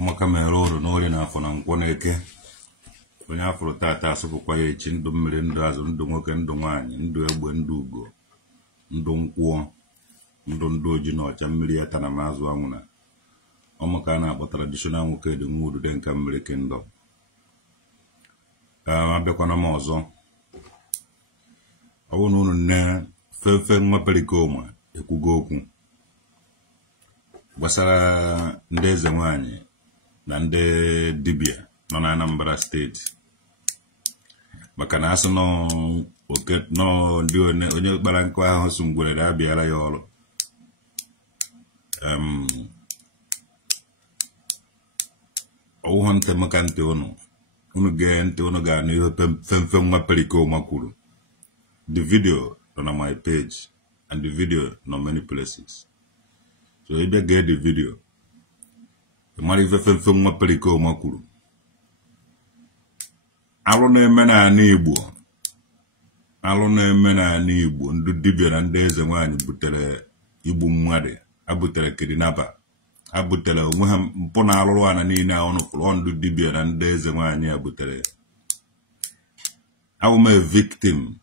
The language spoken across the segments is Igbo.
ụmụaka mere ọrụ n'ori na afọ na nkwọ na-eke onye afọrọ tata asụpụkwa ya echi ndụ mmiri ndụ azụ ndụ nwoke ndụ nwaanyị ndụ egbe ndụ ugo ndụ nkwụọ ndụ oji na ọcha mmiri ya tana mazụ anwụna ụmụaka a na-akpọ traditional nwoke dị nwa udude nke mmiri kingdom abịakwana m ọzọ ọ bụrụ na unu nne fefe nwa perikoma ekwugo okwu gbasara ndị eze nwaanyị na ndị dibịa nọ na Anambra steeti maka na asị nọ ndị onye kpara nkụ ahụ so ngwere abịara ya ọrụ ọwụhụ ntị maka ntị unu gee ntị unu ga-anụ ihe femfe nwa perikoma kwuru. The video on my page and the video on many places. So if you get the video, you might even feel more perikoma kwuru. Alụ na-eme na Igbo ndị dibịa na ndị eze nwaanyị butere igbu mmadụ abutere kidnapper abutere onwe ha mpụ na alụrụ ana niile ọnụ pụrụ ndị dibịa na ndị eze nwaanyị abutere. I'm a victim.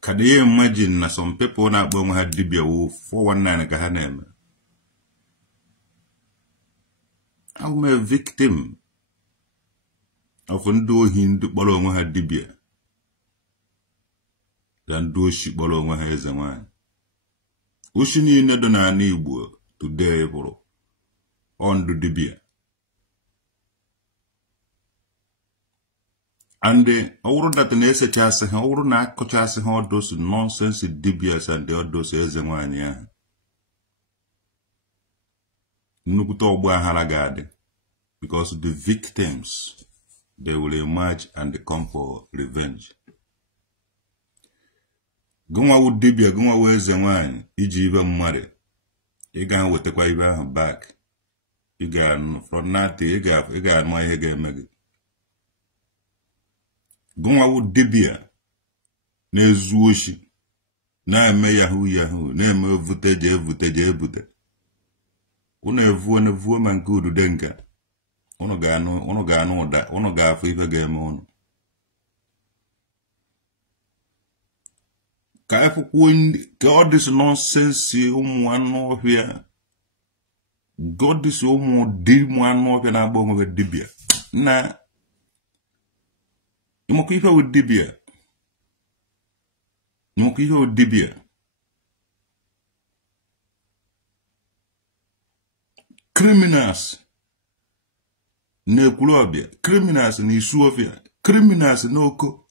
Can you imagine na some people na akpọ onwe ha dibịa wo 419 ka ha na-eme? I'm a victim of ndị ohi ndị kpọrọ onwe ha dibịa na ndị oshi kpọrọ onwe ha eze nwaanyị. Oshi niile dị n'ala Igbo today bụrụ ndụ dibịa. And all that in SHS, all na kochas, all those nonsense dibias and the others eze nwaanyị. Nukuto bwa haragade. Because the victims, they will emerge and they come for revenge. Guma wu dibia, guma wu eze nwaanyị, iji ibe mmare. Iga wetekwa ibe ahụ back. Iga from nati, iga ma ihe ga-eme. Gụnwa wụ dibịa na-ezu oshi na-eme yahoo na-eme evute ebute unu evuo ma nke udude nka unu ga-anụ ụda unu ga-afụ ife ga-eme unu ka akwụkwọ ka ọ dịsị nọnsensị ụmụ anụ ọhịa godịsị ụmụ anụ ọhịa na-agba onwe dibịa na Moko ife with dibia. Criminals ne kulobia, criminals ni Isuofia, criminals no oko,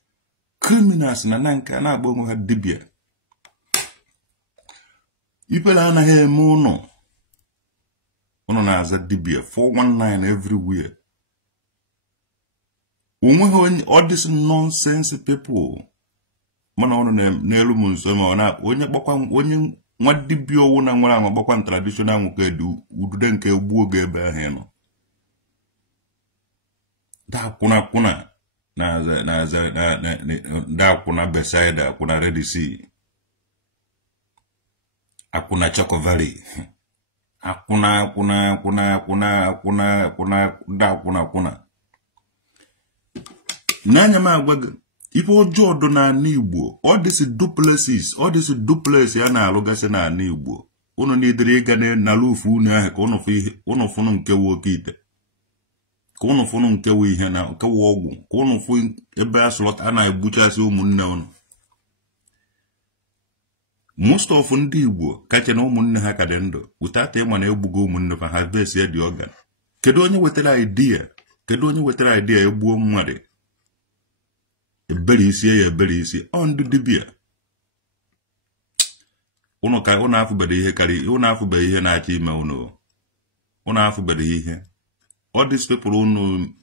criminals na nanka na bongo ha dibia. Ipela na he mono. Ono na aza dibia 419 everywhere. All this nonsense people. Mana ono n'elu munso ma ona onye gbakwa onye nwa dibia owu na nwara ma gbakwa traditional nwoke du udude nke egbu oge ebe ahụ no. Da kuna da kuna beside kuna Red Sea. Akuna Choco Valley. Akuna kuna Nanya ma agwaga ife ojo do na Igbo all this duplexes ya na alụgasị na Igbo unu n'idiri ịga na lufu unu ahụ ka unu funu nke woke ite ka unu funu nke wo ihe na nke wo ọgwụ ka unu fu ebe aslot a na-egbuchasị ụmụnne unu. Most of ndị Igbo kacha na ụmụnne ha ka dị ndụ without ịma na egbugo ụmụnne fa harvest ya dị organ. Kedu onye wetara idea egbuo mmadụ ebere isi ndụ dibia unu afụbere ihe karị unu afụbere ihe na-achọ ime unu afụbere ihe all these people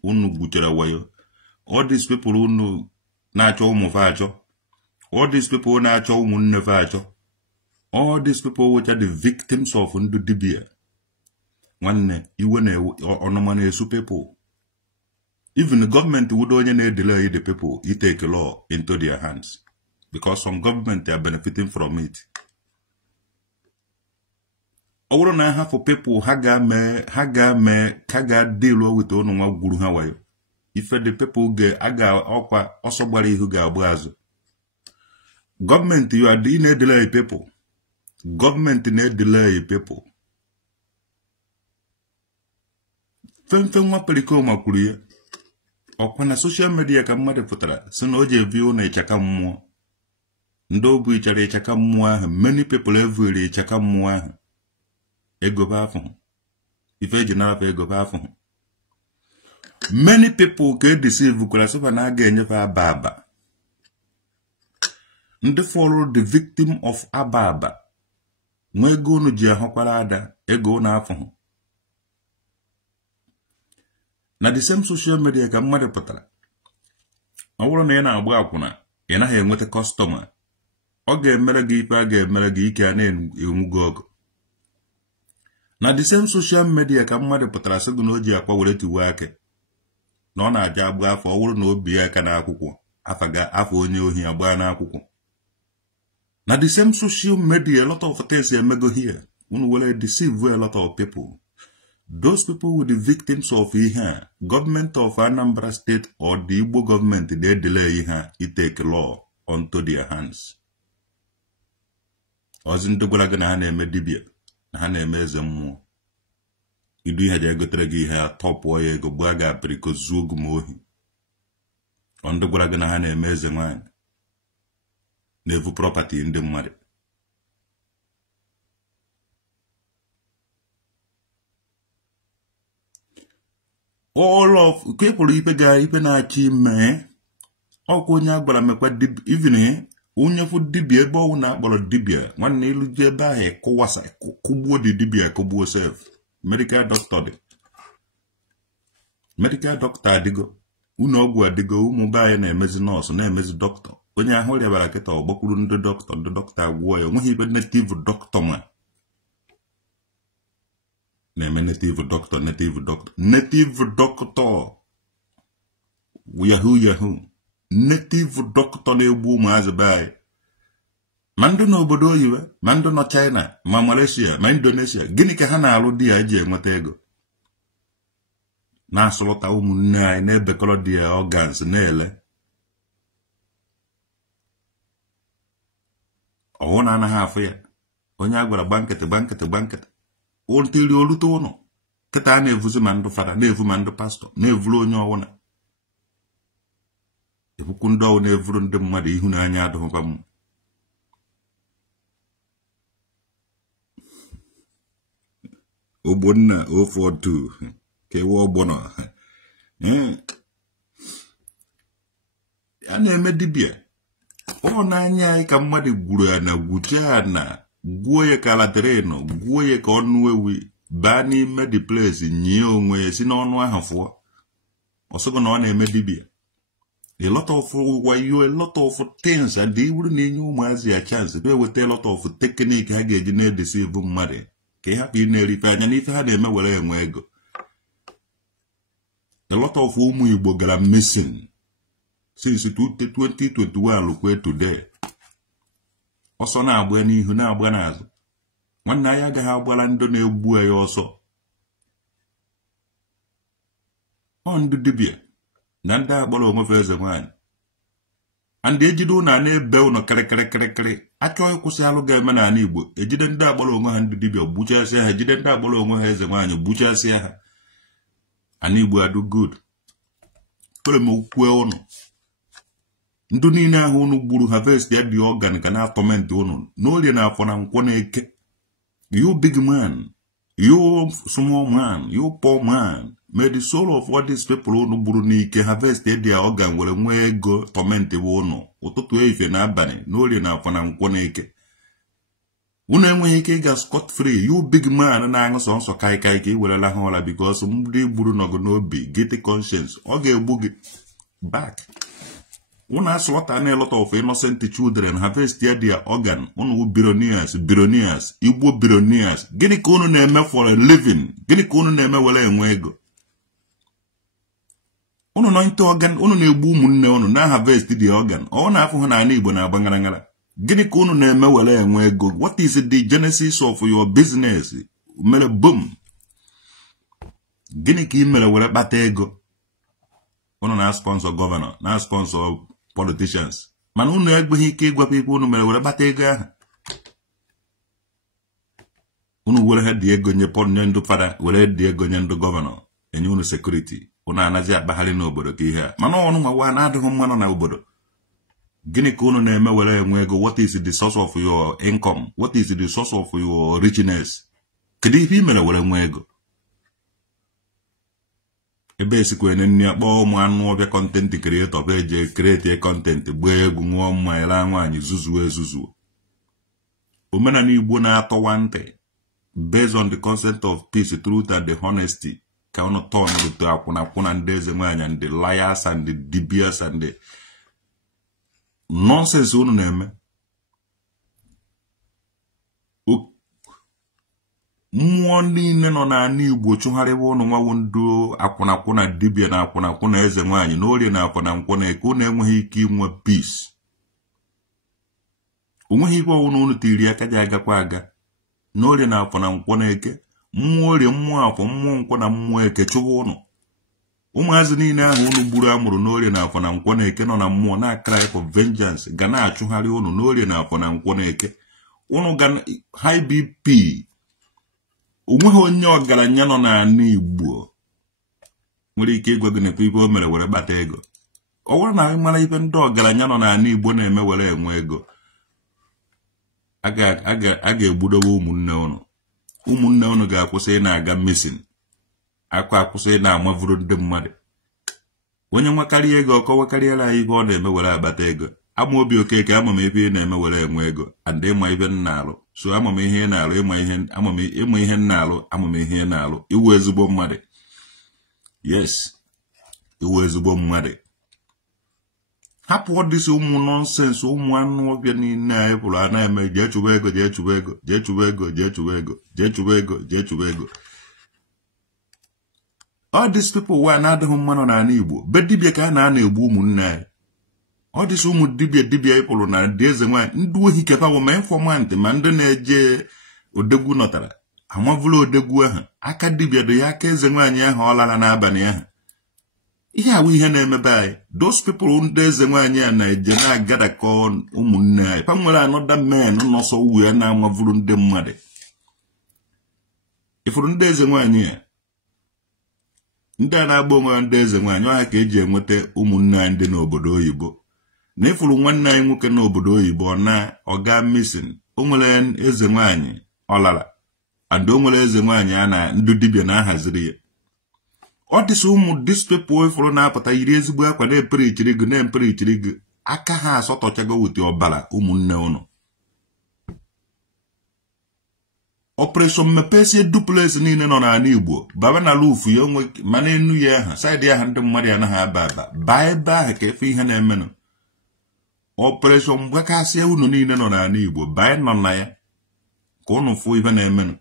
unu gbuchara wayo all these people unu na-achọ ụmụ fa achọ all these people na-achọ ụmụnne fa achọ all these people which are the victims of ndụ dibia nwanne iwe na ọnụma na-esu people. Even the government would only delay the people, you take a law into their hands. Because some government are benefiting from it. Oworo na ha for people ha ga deal with onu nwa gwuru ha wayo. Ife the people ge aga okwa oso gbara ihu ga agbu azu. Government, you are doing delay people. Government need delay people. Fen wa peliko makulie. Okwa na social media ka mmade putara. Sino oje view na ichaka mmụọ. Ndo bu ichara ichaka mmụọ ahụ. Many people every ichaka mmụọ ahụ. Ego ba afọ. Ife eji na afọ ego ba afọ. Many people can deceive kula sofa na aga enyefe ababa. Ndị follow the victim of ababa. Nwe ego unu ji ahokwala ada, ego na afọ. Na the same social media ka mmade pụtara. Ọ bụrụ na ị na-agba akwụna, ị naghị enweta customer. Ọ ga-emere gị ife a ga-emere gị ike a na-enwugo ọgụ. Na the same social media ka mmade pụtara sị gị na o ji akwa were tiwe ake. Na ọ na-aja agba afọ ọ bụrụ na obi ya aka n'akwụkwọ. Afọ onye ohi agba n'akwụkwọ. Na the same social media, a lot of things emego here. Unu will deceive a lot of people. Those people with the victims of ihe, government of Anambra State or the Igbo government, they delay ihe, it take law onto their hands. Ozin gwara gị na ha na-eme dibia, na ha na-eme eze mmụọ. Idu ihe ja gotere gị ihe atọpụ ya ego gba ga apriko zuo gị ohi. Ndị gwara gị na ha na-eme eze nwanyị. Nevu property ndị mmadụ. All of people ipe ga ipe na-achị ime ọkwa onye agbara mekwa even onye fu dibia ebe ọwụ na-akpọrọ dibia nwanne ilu je ebe ahụ kụwasa kụgbuo dị dibia kụgbuo self. Medical doctor dị. Medical doctor adịgo. Unu ọgwụ adịgo ụmụ be anyị na-emezi nọọsụ na-emezi doctor. Onye ahụ rịabara kịta ọgbakwuru ndị dọkịta agwụọ ya onweghị ibe native doctor ma na-eme native doctor yahoo native doctor na-egbu ụmụazị be anyị ma ndị n'obodo oyibo ma ndị nọ China ma Malaysia ma Indonesia. Gịnị ka ha na-alụ di ya eji enweta ego na-asụlụta ụmụnne anyị na-ebekọrọ di ya organs na-ele ọwụ na anaghị afụ ya onye a gwara gbankịtị otiri olute ụnụ kịta a na-evuzi ma ndụ fada na-evu ma ndụ pastọ na-evuru onye ọwụna ebukwu ndị ọwụ na-evuru ndị mmadụ ihu n'anya adụghịkwa m. Ogbonna ofe ọdụ ka ewe ọgbọnọ ya na-eme dibia ọ n'anya anyị ka mmadụ gwuru ya na gwuche ya na gwuo ya ka latereno gwuo ya ka ọnụ ewi baa n'ime the place nye onwe ya si n'ọnụ ahụ fụọ ọsọgọ na ọ na-eme dibia. A lot of wayo, a lot of things and they wouldn't know ụmụazị a chance they will tell a lot of technique ha ga-eji na-edeceive mmadụ ka ị hapụ ị na-erife anya n'ife ha na-eme were enwe ego. A lot of ụmụ Igbo gara missing since 2021 lukwe today. Ọsọ na-agba n'ihu na-agba n'azụ. Nwanne anyị agaghị agbara ndị na-egbu ya ọsọ. Ọ ndị dibia na ndị agbara onwe eze nwanyị. And ejide ụnụ na-ebe ụnụ kịrịkịrịkịrị achọghị kwụsị alụ ga-eme n'ala Igbo. Ejide ndị agbara onwe ha ndị dibia gbuchasịa ha, ejide ndị agbara onwe ha eze nwanyị gbuchasịa ha. Ana Igbo adu good. Kwere m okwukwe ụnụ. Ndị niile ahụ unu gburu harvest ya dị organ ka na-atọment unu n'olie na afọ na nkwọ na eke. You big man, you small man, you poor man, may the soul of all these people unu gburu n'ike harvest ya dị organ were nwee ego tọment unu ụtụtụ efe na abalị n'olie na afọ na nkwọ na eke. Unu enweghị ike ịga scot free. You big man na-aṅụ sọnsọ kaikai ka ị were lahụ ụra because ndị gburu nọgụ n'obi guilty conscience ọ ga-egbu gị back. Una slaughter a lot of innocent children harvest their organ. Unu billionaires, Igbo billionaires. Gini ka unu na-eme for a living. Gini ka unu na-eme wele enwe ego. Unu no into organ, unu na-egbu ụmụnne unu na harvest the organ. Ọ na-afụ ha na Igbo na agbangara. Gini ka unu na-eme wele enwe ego. What is the genesis of your business? mere boom gịnị ka ị mere were kpata ego unu na sponsor governor na sponsor politicians mana unu egbeghị ike ịgwapụ ife unu mere were kpata ego ahụ unu were ha dị ego nye ndụ fada were dị ego nye ndụ governor enye unu security unu anaghị akpagharị n'obodo ka ihe a mana ọnụ nwa na-adịghị mmanụ na obodo gịnị ka unu na-eme were enwe ego what is the source of your income what is the source of your richness kedu ife ị mere were enwe ego ebe esikwe nne akpọ ụmụ anụ ọbịa content creator bụ eje create content gbaa egwu ṅụọ mmanya laa nwaanyị zuzuo ezuzuo omenala Igbo na-atọwa ntị based on the concept of peace truth and the honesty ka unu turn to akwụna ndị eze nwaanyị and the liars and the dibias and the nonsense unu na-eme mmụọ niile nọ n'ala Igbo chụgharịwa unu nwawo ndụ akwụna dibia na akwụna eze nwaanyị na orie na akwụna nkwụ na eke unu enweghị ike inwe peace onweghị ife ọwụna unu tiri aka ji agakwa aga na orie na akwụna nkwụ na eke mmụọ orie mmụọ afọ mmụọ nkwụ na mmụọ eke chụwa unu ụmụazị niile ahụ unu gburu amụrụ na orie na akwụna nkwụ na eke nọ na mmụọ na cry for vengeance ga na-achụgharị unu na orie na akwụna nkwụ na eke unu ga high BP onweghị onye ọgaranya nọ n'ala Igbo nwere ike ịgwa gị na ife o mere were kpata ego ọ bụrụ na anyị mara ife ndị ọgaranya nọ n'ala Igbo na-eme were enwe ego a ga-egbudobe ụmụnne unu ga-akwụsị ị na-aga missing akwụsị ị na-amavuru ndị mmadụ onye nwekarị ego ọkọwakarịala anyị ife ọ na-eme were akpata ego ama obi Okeke ama m ebe ị na-eme were enwe ego and ịma ife m na-alụ so ama m ihe ị na-alụ ịma ihe m na-alụ ama m ihe ị na-alụ iwu ezigbo mmadụ yes iwu ezigbo mmadụ hapụ ọdịsị ụmụ nọnsensị ụmụ anụ ọbịa niile anyị pụrụ a na-eme jee chụba ego jee chụba ego jee chụba ego jee chụba ego jee chụba ego jee chụba ego all these people wa na-adịghị mmanụ n'ala Igbo be dibịa ka a na-egbu ụmụnne anyị ọ dịsị ụmụ dibịa ịpụrụ na dị eze nwaanyị ndị ohi kepawo ma infọmantị ma ndị na-eje odegwu nọtara amavụla odegwu ahụ aka dibịa dị ya aka eze nwaanyị ahụ ọ lara n'abalị ahụ ihe awụ ihe na-emebe anyị those people ndị eze nwaanyị a na-eje na-agadakọ ụmụnne anyị pa nwere another men nọsọ uwe ya na-amavụrụ ndị mmadụ ifụrụ ndị eze nwaanyị a ndị a na-agba onwe ndị eze nwaanyị ọha ka eji enweta ụmụnne anyị ndị n'obodo oyibo na ifụrụ nwanne anyị nwoke n'obodo oyibo na ọga missing o nwere eze nwaanyị ọlara and o nwere eze nwaanyị a na ndị dibịa na-ahaziri ya ọ dịsị ụmụ dispepụ ifụrụ na-apụta yiri ezigbo akwa na-empere ichiri gị aka ha asọtọchago wute ọbara ụmụnne ụnụ operation mepesie duplex niile nọ n'ala Igbo baba na lufu ya onwe mana enu ya aha saịdị aha ndị mmadụ anaghị aba baa ebe ahụ ka efe ihe na-emenụ operation mgbakasịa unu niile nọ n'ala Igbo baa nọ na ya ka unu fụ ihe na-emenụ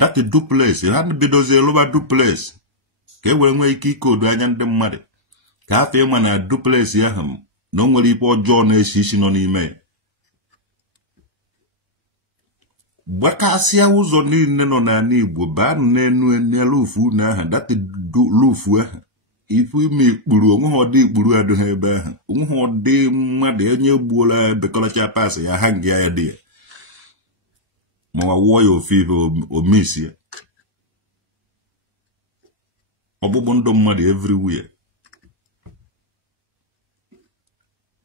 dati duplex ha bidozie lụba duplex ka e were nwee ike ikodu anya ndị mmadụ ka afọ ịma na duplex ahụ na o nwere ife ọjọọ na-esi isi nọ n'ime ya gbakasịa ụzọ niile nọ n'ala Igbo baa n'elu lufu na aha dati lufu ahụ ifu ime ikpuru onweghị ọdị ikpuru adịghị ebe ahụ onweghị ọdị mmadụ onye gbuola bekọlacha pasị ya ha nga ya dị ya ma wụọ ya ofe ife omisi ya ọgbụgbụ ndụ mmadụ everywhere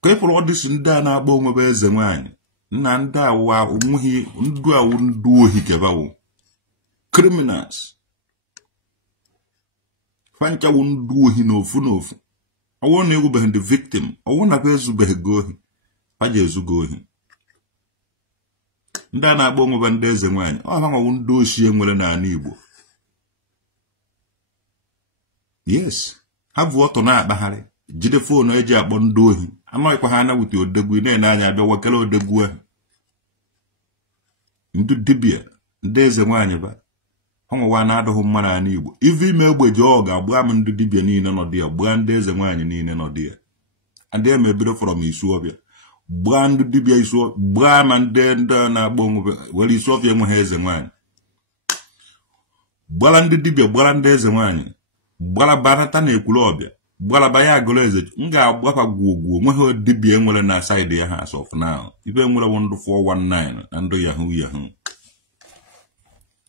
ka ịpụrụ ọdịsị ndị a na-agba onwebe eze nwaanyị na ndị awụwa onweghị ndụ awụ ndị ohi kebawo criminals fanchawo ndị ohi n'ofu n'ofu ọwụ na ewubeghị ndị victim ọwụ na ezubeghị gị ohi paja ezugo ohi ndị a na-agba onwebe ndị eze nwaanyị ọha nwawo ndị ochie nwere n'ala Igbo yes ha bụ ọtọ na-akpagharị jide foonu eji akpọ ndị ohi anọghịkwa ha na-wute odegwu na-ene anya abịa wakele odegwu ahụ ndị dibịa ndị eze nwaanyị ba ha nwewa na-adụghị mma n'ala Igbo ive ime egbeji ọ ga-agbụa m ndị dibịa niile nọ dị ya gbaa ndị eze nwaanyị niile nọ dị ya adịghị m ebido from Isuọbịa gbaa ndị dibịa gbaa ma ndị na-agba onwe were Isuọbịa enweghị eze nwaanyị gbara ndị dibịa gbara ndị eze nwaanyị gbara banata na ekwuru ọbịa gbara baya agụrụ eze m ga-agbakwa gwuogwu onweghị dibịa enwere na saịdị ya ha as of now ibe enwere bụ ndụ 419 na ndụ yahoo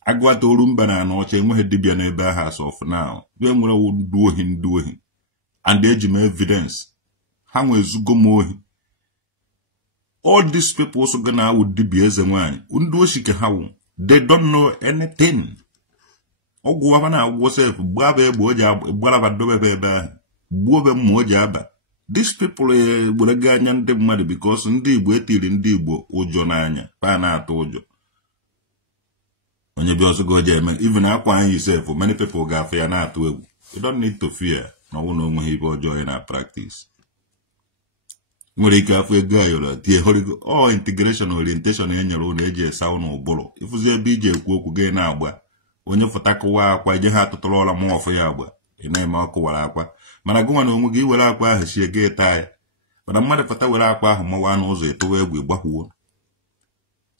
agụata oru mba na anọcha enweghị dibịa n'ebe ahụ as of now ibe enwere wụ ndị ohi and eji m evidence ha nwe ezugo m ohi all these people so gonna awụ dibịa eze nwaanyị ndị oshi ka ha wụ they don't know anything ọgwụ aba na-agwụ sef gbaba egbe o ji gbalaba dobe ebe ahụ gbuo be mma o ji aba these people gbere gị anya ndị mmadụ because ndị Igbo etiri ndị Igbo ụjọ n'anya pa na-atụ ụjọ onye bi ọsọ goje eme even akwa anyị sef many people ga-afụ ya na-atụ egwu you don't need to fear na ọnwụ na onweghị ibe ọjọọ na practice nwere ike afọ ego ayọrọ tie horigo integration orientation enyere ụlọ eji esa ụnụ ụbụrụ ịfụzi ebe iji ekwu okwu gị na-agba onye fụtakụwa akwa je ha tụtụrụ ọla mụ ọfụ ya agba ị na-eme ọkụ wara akwa mana gụnwa na onwe gị were akwa ahụ sie gị taa ya mana mmadụ fata were akwa ahụ mawa n'ụzọ etowe egwu ịgbakwuo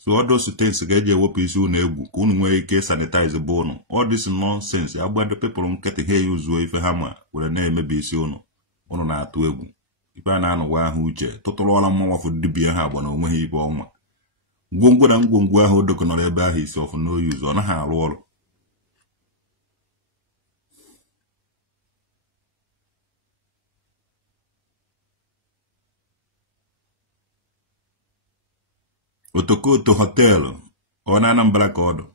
so all those things ga-eji ewepụ isi ụnụ egwu ka ụnụ nwere ike sanitize bụ ụnụ all this nonsense agbado people nkịtị ha yuzuo ife ha ma were na-emebi isi ụnụ na-atụ egwu ife a na-anụwa ahụ uche tụtụrụ ọla mmanwafụ dibịa ha agba na onweghị ibe ọnwa ngwongwo na ngwongwo ahụ odoko nọrọ ebe ahụ isi ọfụ n'oyuzu ọ naghị arụ ọrụ Otokoto họteelụ ọ na Anambra ka ọdụ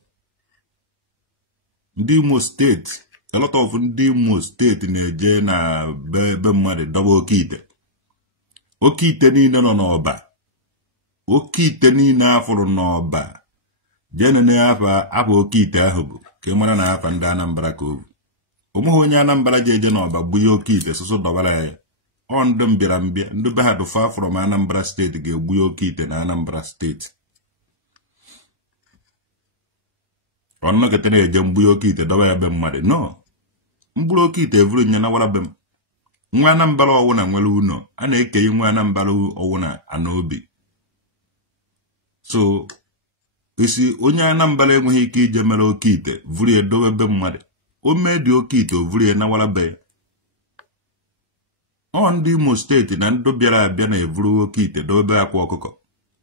ndị Imo steeti a lot of ndị Imo steeti na-eje na be mmadụ dobe oke ite niile nọ n'ọba oke ite niile afụrụ n'ọba jenene afa oke ite ahụ bụ ka mara na afa ndị Anambra ka ovu onweghị onye Anambra ji eje n'ọba bụ ya oke ite sụsụ dọbara ya ọ ndị mbịara mbịa ndị be ha dụfa from Anambra steeti ga-egbu ya oke ite na Anambra steeti ọnọkete na-eje mgbu ya oke ite dọba ya be mmadụ no mgburu oke ite evuru nye na wara be m nwa Anambra ọwụna nwere ụnọ a na-ekenye nwa Anambra ọwụna anaobi so isi onye Anambra enweghị ike ije mere oke ite vuru ya dobe be mmadụ o mee dị oke ite o vuru ya na wara be ọ ndị Imo steeti na ndị bịara abịa na-evuru oke ite dobe akwa ọkụkọ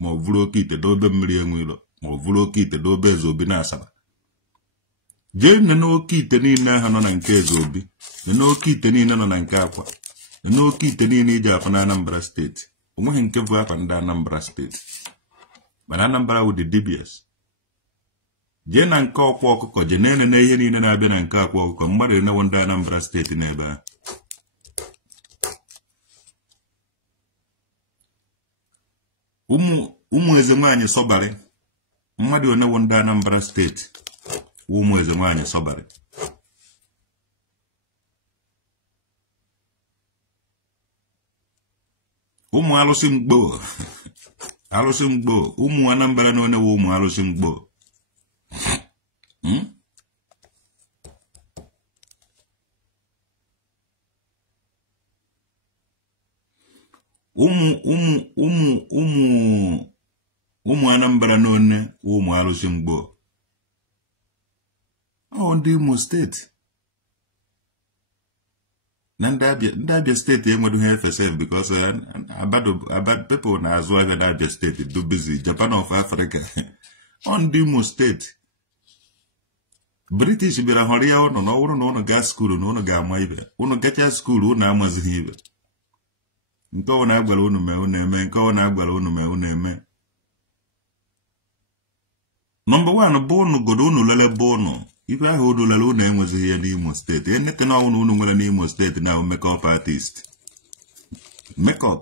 ma ọ vuru oke ite dobe mmiri enwe ilo ma ọ vuru oke ite dobe eze obi na Asaba jee nene oke ite niile ahụ nọ na nke eze obi nene oke ite niile nọ na nke akwa nene oke ite niile iji afọ na Anambra steeti onweghị nke bụ afa ndị Anambra steeti mana Anambra wụ the DBS jee na nke ọkwa ọkụkọ jee na-enene ihe niile na-abịa na nke akwa ọkụkọ mmadụ enewo ndị Anambra steeti n'ebe ahụ ụmụ eze nwaanyị sọbarị mmadụ onewo ndị Anambra steeti ụmụ eze nwaanyị sọbarị ụmụ alụsị mgbo ụmụ Anambra na onewo ụmụ alụsị mgbo ụmụ Anambra na one ụmụ alụsị mgbo ọ ndị Imo steeti na ndị Abia steeti enweghị FSF because abad people na-azụ ahịa na Abia steeti do busy Japan of Africa ọ ndị Imo steeti British bịara họrọ ya ụnụ na ọ bụrụ na ụnụ gaa skuulu na ụnụ ga-ama ibe ụnụ gacha skuulu ụnụ amazighị ibe nke ọ na-agwara ụnụ mee ụnụ eme nke ọ na-agwara ụnụ mee ụnụ eme Number 1 bụ ụnụ godo ụnụ lele bụ ụnụ ife ahụ ụnụ lele ụnụ enwezighị ya n'Imo steeti enete na ụnụ nwere n'Imo steeti na makeup artist makeup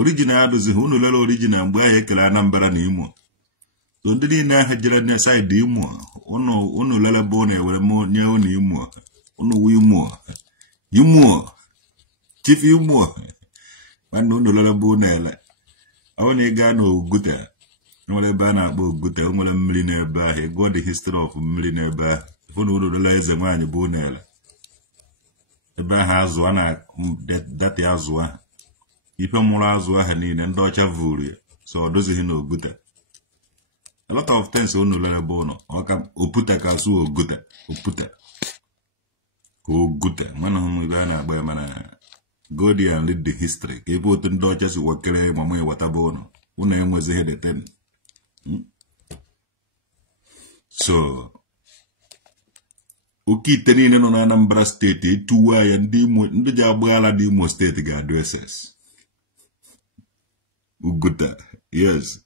original adụzighị ụnụ lele original mgbe ahụ ekele Anambra na Imo so ndị niile ahụ jere na side Imo ụnụ lele bụ ụnụ ewere nye ụnụ Imo chief Imo nwanne ụnụ lele bụ ụnụ ele ọ na ịga na Oguta nwere ebe a na-akpọ Oguta nwere mmiri n'ebe ahụ ịgụọ the history of mmiri n'ebe ahụ ụnụ ụlọ eze nwaanyị bụ ụnụ ele ebe ahụ azụ a na dati azụ ahụ ife mụrụ azụ ahụ niile ndị ọcha vuru ya so ọ dozighị na Oguta A lot of things unu lere bono. Oputa kasu oguta. Oguta. Mana humu gana agba mana. Go there and read the history. People to do just wakere mama watabono. Una emweze hede ten. So Okite ni no na Anambra State tuwa ya ndi jabwala di Imo State ga addresses. Uguta. Yes.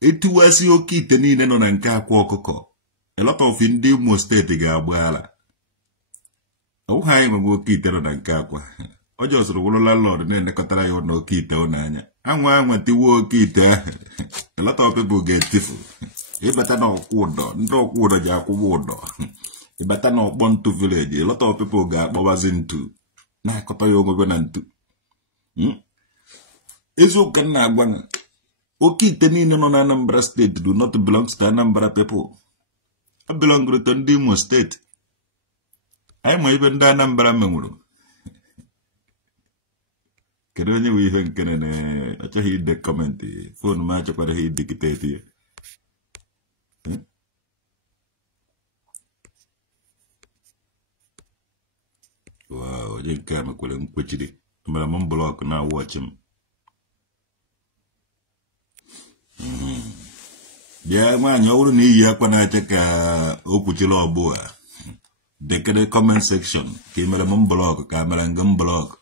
Etuwa si Okite ni no na nke akwa okoko. A lot of ndi Imo State ga abwala. Hai mago Okite no na nke akwa. Ojo soro wolo landlord na nekotara yo no Okite onanya. Anwa tiwo Okite. A lot of people get tifu. Ibata no kudo, ndo kudo ja kudo. Ibata no Bontu village. A lot of people got bobas into. Na koto yo go na ntu. Ezo kan na agwan. Okite ni no na Anambra State do not belong to Anambra people. I belong to Imo State. I mo even da Anambra memuru. Kedo nye we even kene acha hit the comment. Phone ma acha para hit dictate. Wow, je kama kule mkwechidi. Mbala mblock na watch him. Ya man, you ni yakwa na cheka okuchilo obua. Dekade comment section. Kimera mblock, kamera ngamblock.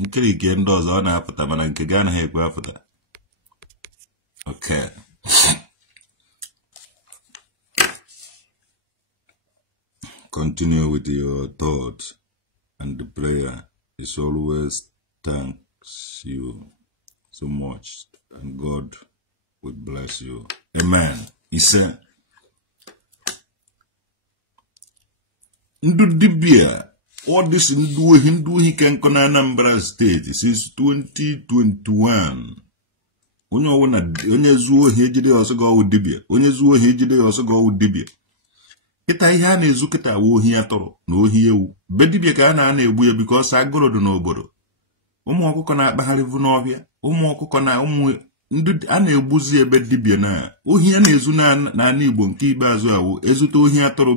Nkiri kendo zona afuta mana nkigana hekwa afuta. Okay. Continue with your thoughts, and the prayer is always thanks you so much, and God will bless you. Amen. He said, Ndudibia, all this Hindu he can come Anambra State since 2021. Onye zuo hejide osogo udibia. Onye zuo hejide osogo udibia. Kita ihe a na-ezu kita ohi atọrọ na ohi ewu. Bedibia ka a na-egbu ya because agụrụ dị n'obodo. Ụmụ ọkụkọ na-akpagharị vu n'ọhịa. Ụmụ ọkụkọ na ụmụ ndị a na-egbuzi ebe dibia na ohi a na-ezu na Igbo nke ikpeazụ awụ ezute ohi atọrọ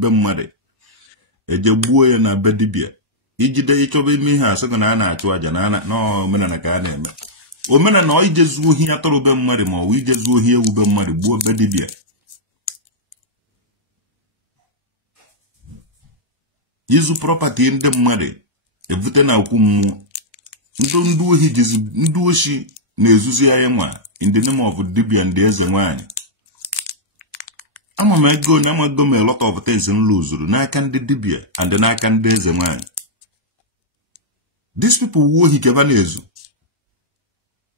be mmadụ. Eje gbuo ya na bedibia. Ijide ịchọba ime ihe asịgo na a na-achụ aja na omenala ka a na-eme. Omenala ijezu ohi atọrọ be mmadụ ma ọ ijezu ohi ewu be mmadụ gbuo bedibia. Izu property ndị mmadụ evute na okwu mmụọ. Ndu ohi jizi ndu oshi na-ezuzi ya nwa in the name of dibia ndị eze nwanyị. Ama m ego onye amago m a lot of things nluzuru n'aka ndị dibia and n'aka ndị eze nwanyị. These people wo ohi keba na-ezu.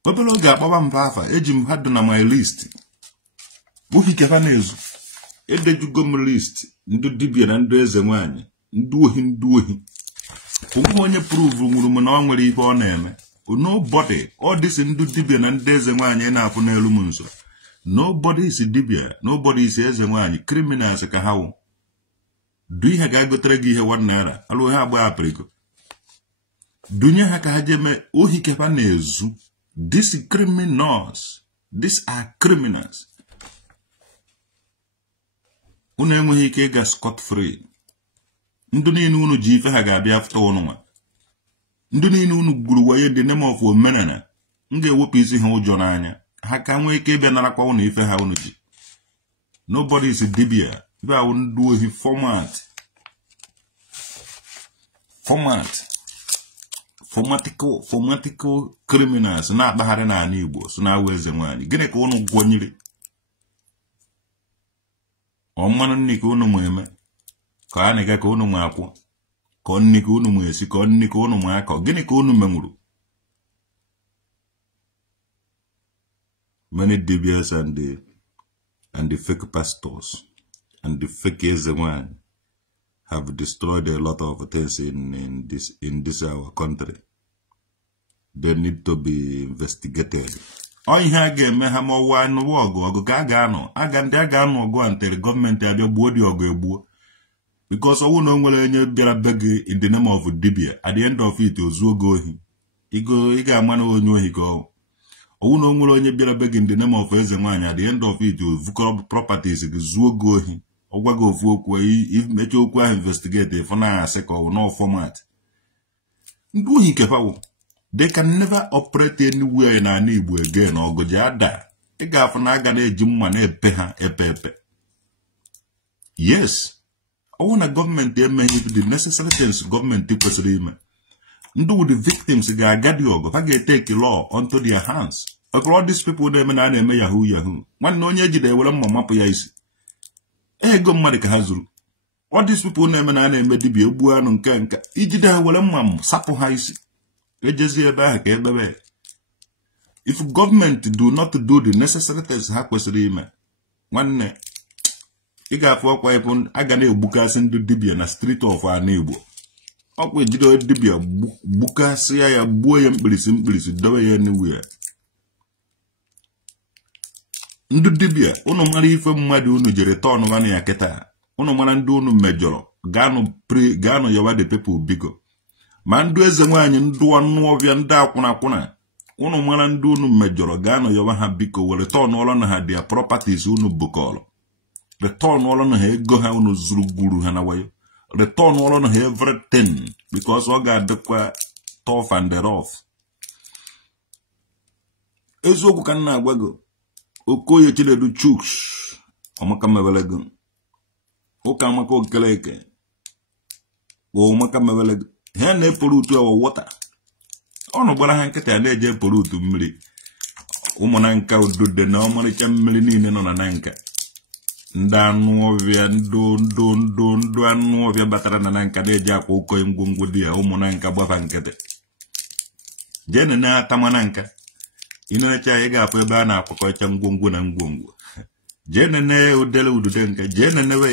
Obele oge akpọba mba afa eji m ha dị na my list. Ohi keba na-ezu. Edejugo m list ndị dibia na ndị eze nwanyị. Ndu ohi. Ụmụ onye prove nwuru m na ọ nwere ihe ọ na-eme. Nobody, all this ndu dibia na ndị eze nwanyị na-afụ n'elu m nso. Nobody is dibia, nobody is eze nwanyị, criminals ka ha wụ. Du ihe ga-agotere gị ihe 1 naira, alụ ha agba apriko. Dunye ha ka ha jeme ohi kepa na-ezu. These criminals, these are criminals. Unu enweghị ike ịga scot free. Ndu niile unu ji ife ha ga-abịa afta unu nwa. Ndu niile unu gburu waye the name of omenala. M ga-ewepụ isi ha ụjọ n'anya. Ha ka nwee ike ịbịa narakwa unu ife ha unu ji. Nobody is a dibia. Ibe ahụ ndu ohi formatical criminals na-akpagharị n'ala Igbo so na-awụ eze nwanyị. Gịnị ka unu gwọnyere? Ọ mmanụ nni ka unu eme. Ka a na-ega ka unu akwụ. Ka nni ka unu esi, ka nni ka unu akọ. Gịnị ka unu menwuru? Many dibias and the fake pastors and the fake Ezewan have destroyed a lot of things in this our country. They need to be investigated. Oh, ihe a ga-eme ha ma ọwa ọgụ ka a ga-anọ. Ndị a ga-anọ ọgụ antere gọọmenti abịa gbuo dị ọgụ egbuo. Because ọwụ na nwere onye bịara be gị in the name of dibia, at the end of it ozuo gị ohi. Ị ga-ama na onye ohi ka ọ. owu no nwere onye bịara be gị in the name of eze nwaanyị at the end of it vukọ properties gị zuo gị ohi ọgwa gị ofu okwu imecha okwu ahụ investigate if na asị ka ọ no format ndị ohi kefawo they can never operate anywhere in an Igbo again ọgụji ada ị ga-afụ na aga na-eji mma na-epe ha epe yes ọwụ na gọọmenti emeghị the necessary things gọọmenti kwesịrị ime ndị wụ the victims ga-agadi ọgụ ha ga-etake law onto their hands all these people na-eme na a na-eme yahoo nwanne onye ejide ewere mma mapụ ya isi ego mmadụ ka ha zuru all these people na-eme na a na-eme dibịa egbu anụ nke ijide ha were mma sapụ ha isi ejezi ebe ahụ ka ekpebe if government do not do the necessary things ha kwesịrị ime nwanne ị ga-afụ ọkwa ebe aga na-egbukasị ndị dibịa na street of ana Igbo ọkwa ejide dibịa gbukasị ya gbuo ya mkpirisi dowe ya anywhere ndị dibịa unu mara ife mmadụ unu jere tọnụ nwanne ya kịta unu mara ndị unu mejọrọ gaanụ yawa the people bigo ma ndị eze nwaanyị ndụ anụ ọbịa ndị akwụna unu mara ndị unu mejọrọ gaanụ yawa ha biko were tọnụ ọlụ na ha their properties unu bukọrọ return ọlụ na ha ego ha unu zuru gwuru ha na wayo return ọlụ na ha everything because ọ ga-adịkwa tough and rough eziokwu ka nna agwa gị Okoye Chinedu Chuks ọmaka mebele gị ụka amaka okeleke ọmaka mebele gị ha na-epụrụ utu ewa wọta ọnụ gbara ha nkịta ya na-eje epụrụ utu mmiri ụmụ na nka udude na ọmarịcha mmiri niile nọ na nka ndị anụ ọbịa ndụ anụ ọbịa batara na nka na-eji akwa ụkọ ngwongwo dị ya ụmụ na nka gbafa nkịtị jee na atama na nka ịnọrecha anyị ga-afụ ebe a na-akwakọcha ngwongwo na ngwongwo jee nene udele udude nka jee nenewe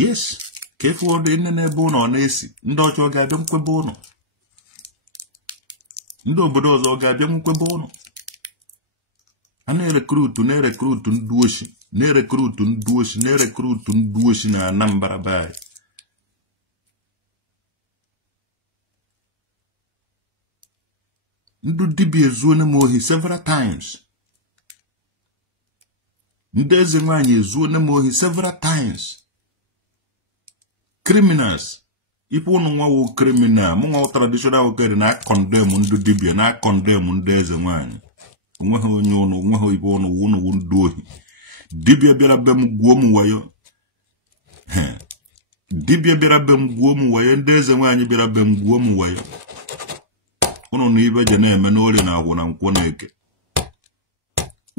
yes ka efu ọdụ nene ebe ụlọ na-esi ndị ọcha ọ ga-abịa nkwebe ụlọ ndị obodo ọzọ ọ ga-abịa nkwebe ụlọ a na-erekrutu ndị oshi na-erekrutu ndị oshi na Anambra Bay ndị dibịa ezuone m ohi several times ndị eze nwaanyị ezuone m ohi several times criminals ife unu nwawo criminal mụ nwa traditional okere na condemn ndị dibịa na condemn ndị eze nwaanyị onweghị onye unu onweghị ibe unu ndị ohi dibịa bịara be m gwuo m wayo dibịa bịara be m gwuo m wayo ndị eze nwaanyị bịara be m gwuo m wayo unu na ibe je na-eme n'orie na agwụ na nkwọ na eke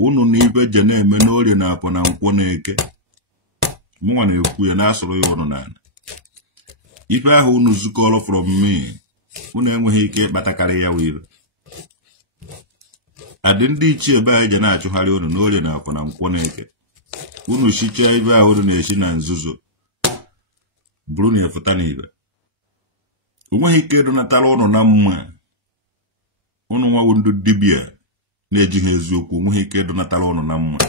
unu na ibe je na-eme n'orie na apụ na nkwọ na eke mụnwa na-ekwu ya na-asụrụ ya ọnụ n'ala ife ahụ unu zukọrọ from me unu enweghị ike ịkpatakarị ya wire adị ndị ichie ebe anyị je na-achụgharị unu n'orie na apụ na nkwọ na eke unu chichaa ibe ahụ unu na-esi na nzuzo bụrụ na efuta n'ibe onweghị ike ịdụnatara unu na mma unu nwawo ndị dibịa na-ejighị eziokwu onweghị ike ịdụnatara unu na mma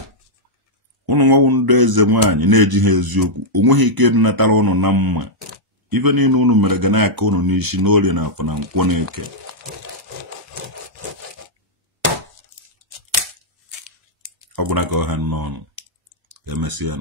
unu nwawo ndị eze nwaanyị na-ejighị eziokwu onweghị ike ịdụnatara unu na mma ife niile unu mere ga na-aka unu n'isi n'orie na afọ na nkwọ na eke ọ bụla ka ọha n'ọnụ emesịa